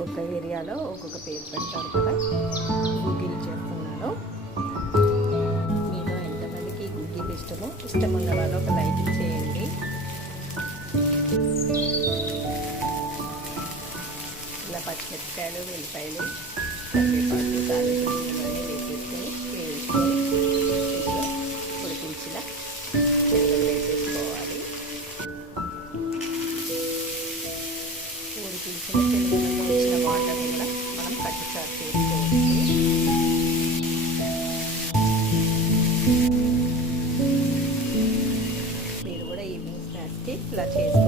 ఒక్కొక్క ఏరియాలో ఒక్కొక్క పేరు పెడతారు కదా. గుగ్గిలు చేస్తున్నాను. మీలో ఎంతమందికి గుగ్గిలు ఇష్టం ఉన్న వాళ్ళు ఒక లైక్ చేయండి. ఇలా పచ్చిమిరపకాయలు, వెల్లిపాయలు, కరివేపాకు, తాలింపు ఇవన్నీ వేసేసుకొని ఉడికించిన శనగలు వేసేసుకోవాలి. ఉడికించిన శనగలలో వచ్చిన వాటర్ కూడా మనం పచ్చిచారు చేసుకోవచ్చు. మీరు కూడా ఈవినింగ్ స్నాక్స్కి ఇలా చేసుకోవచ్చు.